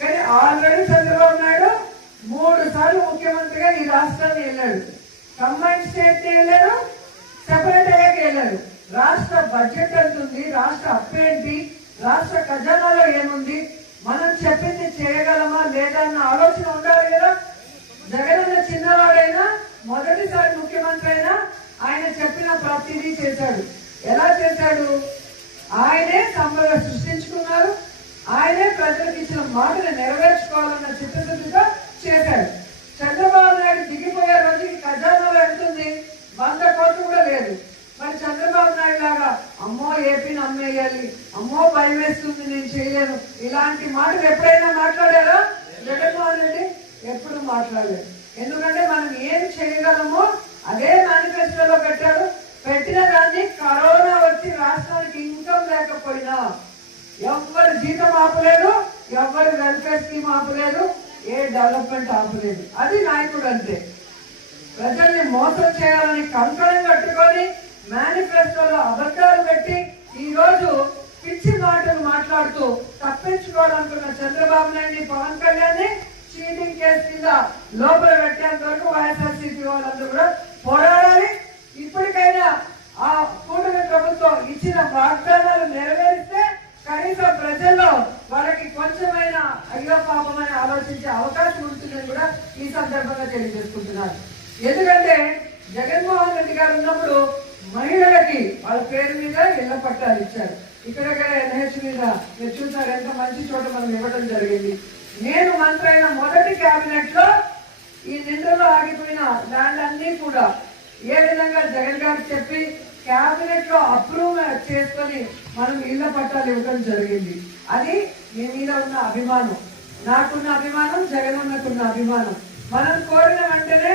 కానీ ఆల్రెడీ చంద్రబాబు నాయుడు మూడు సార్లు ముఖ్యమంత్రిగా ఈ రాష్ట్రాన్ని వెళ్ళాడు. కంబైన్ స్టేట్ వెళ్ళాడు సెపరేట్ అయ్యాక వెళ్ళాడు. రాష్ట్ర బడ్జెట్ ఎంత ఉంది రాష్ట్ర అప్పు ఏంటి రాష్ట్ర ఖజానాలో ఏముంది మనం చెప్పింది చేయగలమా లేదా అన్న ఆలోచన ఉండాలి కదా. జగనన్న చిన్నవాడైనా మొదటిసారి ముఖ్యమంత్రి అయినా ఆయన చెప్పిన ప్రతిదీ చేశాడు. ఎలా చేశాడు? ఆయనే సంపద సృష్టించు ఆయనే ప్రజలకు ఇచ్చిన మాటను నెరవేర్చుకోవాలన్న చిత్తశుద్ధితో చేశాడు. చంద్రబాబు నాయుడు దిగిపోయే రోజుకి ఖజానాలో ఎంతుంది వంద కోట్లు కూడా లేదు. మరి చంద్రబాబు నాయుడు లాగా అమ్మో ఏపీని అమ్మేయాలి అమ్మో భయం వేస్తుంది నేను చేయలేను ఇలాంటి మాటలు ఎప్పుడైనా మాట్లాడారా? జగన్మోహన్ రెడ్డి ఎప్పుడు మాట్లాడలేదు. ఎందుకంటే మనం ఏం చేయగలమో అదే మేనిఫెస్టోలో పెట్టారు పెట్టిన దాన్ని కరోనా ఎవ్వరు జీతం ఆపలేదు ఎవ్వరు వెల్ఫేర్ స్కీమ్ ఆపలేదు ఏ డెవలప్మెంట్ ఆపలేదు. అది నాయకుడు అంతే ప్రజల్ని మోసం చేయాలని కంకణం కట్టుకొని మేనిఫెస్టోలో అబద్ధాలు పెట్టి ఈరోజు పిచ్చి మాటలు మాట్లాడుతూ తప్పించుకోవాలనుకున్న చంద్రబాబు నాయుడిని పవన్ కళ్యాణ్ చీటింగ్ కేసు కింద లోపల పెట్టేంత వరకు వైఎస్ఆర్సీపీ వాళ్ళందరూ కూడా ఎందుకంటే జగన్మోహన్ రెడ్డి గారు ఉన్నప్పుడు మహిళలకి వాళ్ళ పేరు మీద ఇళ్ళ పట్టాలు ఇచ్చారు. ఇక్కడ ఎన్హెచ్ మీద మీరు చూసారు ఎంత మంచి చోట మనం ఇవ్వడం జరిగింది. నేను మంత్రి అయిన మొదటి క్యాబినెట్లో ఈ నిండులో ఆగిపోయిన ల్యాండ్ అన్ని కూడా ఏ విధంగా జగన్ గారు చెప్పి క్యాబినెట్లో అప్రూవ్ చేసుకొని మనం ఇళ్ళ పట్టాలు ఇవ్వడం జరిగింది. అది మీ మీద ఉన్న అభిమానం. నాకున్న అభిమానం జగన్ ఉన్నకున్న అభిమానం. మనం కోరిన వెంటనే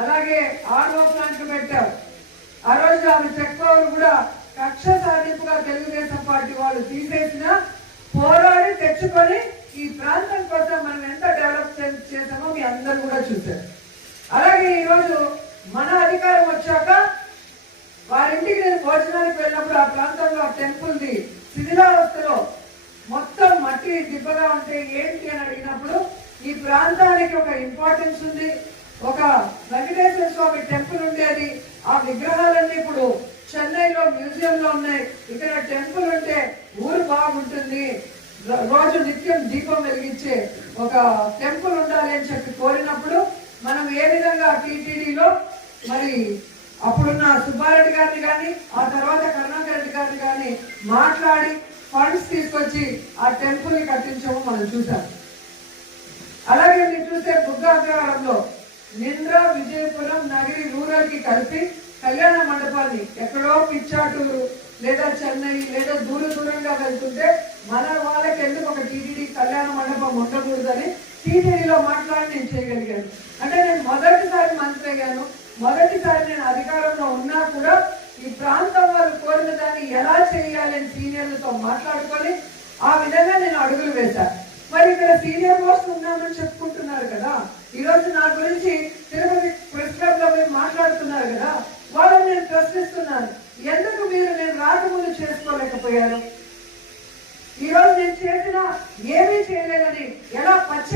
అలాగే ఆర్ఓ ప్లాంట్ పెట్టాం ఆ రోజు ఆమె చెక్కవారు కూడా కక్ష సాధింపుగా తెలుగుదేశం పార్టీ వాళ్ళు తీసేసిన పోరాడి తెచ్చుకొని ఈ ప్రాంతం కోసం మనం ఎంత డెవలప్ చేసామో మీ అందరూ కూడా చూశారు. అలాగే ఈరోజు మన అధికారం వచ్చాక వారింటికి నేను భోజనానికి వెళ్ళినప్పుడు ఆ ప్రాంతంలో ఆ టెంపుల్ది శిథిలావస్థలో మొత్తం మట్టి దిబ్బగా ఉంటే ఏంటి అని అడిగినప్పుడు ఈ ప్రాంతానికి ఒక ఇంపార్టెన్స్ ఉంది. ఒక స్వామి టెంపుల్ ఉండేది ఆ విగ్రహాలన్నీ ఇప్పుడు చెన్నైలో మ్యూజియం లో ఉన్నాయి. ఇక్కడ టెంపుల్ ఉంటే ఊరు బాగుంటుంది. రోజు నిత్యం దీపం వెలిగించే ఒక టెంపుల్ ఉండాలి అని చెప్పి కోరినప్పుడు మనం ఏ విధంగా టీటీడీలో మరి అప్పుడున్న సుబ్బారెడ్డి గారిని కానీ ఆ తర్వాత కరుణాకర్ రెడ్డి గారిని కానీ మాట్లాడి ఫండ్స్ తీసుకొచ్చి ఆ టెంపుల్ని కట్టించాము మనం చూసాం అలాగే మీరు చూస్తే బుద్ధ అగ్రహారంలో నింద్ర విజయపురం నగరి రూరల్కి కలిపి కళ్యాణ మండపాన్ని ఎక్కడో పిచ్చాటూరు లేదా చెన్నై లేదా దూర దూరంగా వెళ్తుంటే మన వాళ్ళకి ఎందుకు ఒక టీటీడీ కళ్యాణ మండపం ఉండకూడదని టీటీడీలో మాట్లాడి నేను చేయగలిగాను. అంటే నేను మొదటిసారి మంత్రి అయ్యాను. మొదటిసారి నేను అధికారంలో ఉన్నా కూడా ఈ ప్రాంతం వాళ్ళు కోరిన దాన్ని ఎలా చేయాలని సీనియర్లతో మాట్లాడుకొని ఆ విధంగా నేను అడుగులు వేశాను. మరి ఇక్కడ సీనియర్ మోస్ట్ ఉన్నామని చెప్పుకుంటున్నారు కదా ఈ రోజు నా గురించి తిరుపతి ప్రెస్ క్లబ్లో మీరు మాట్లాడుతున్నారు కదా వాళ్ళని నేను ప్రశ్నిస్తున్నాను ఎందుకు మీరు చేసుకోలేకపోయాను. చేసుకోలేకపోయారు ఈ రోజు నేను చేసిన ఏమీ చేయలేదని ఎలా పచ్చ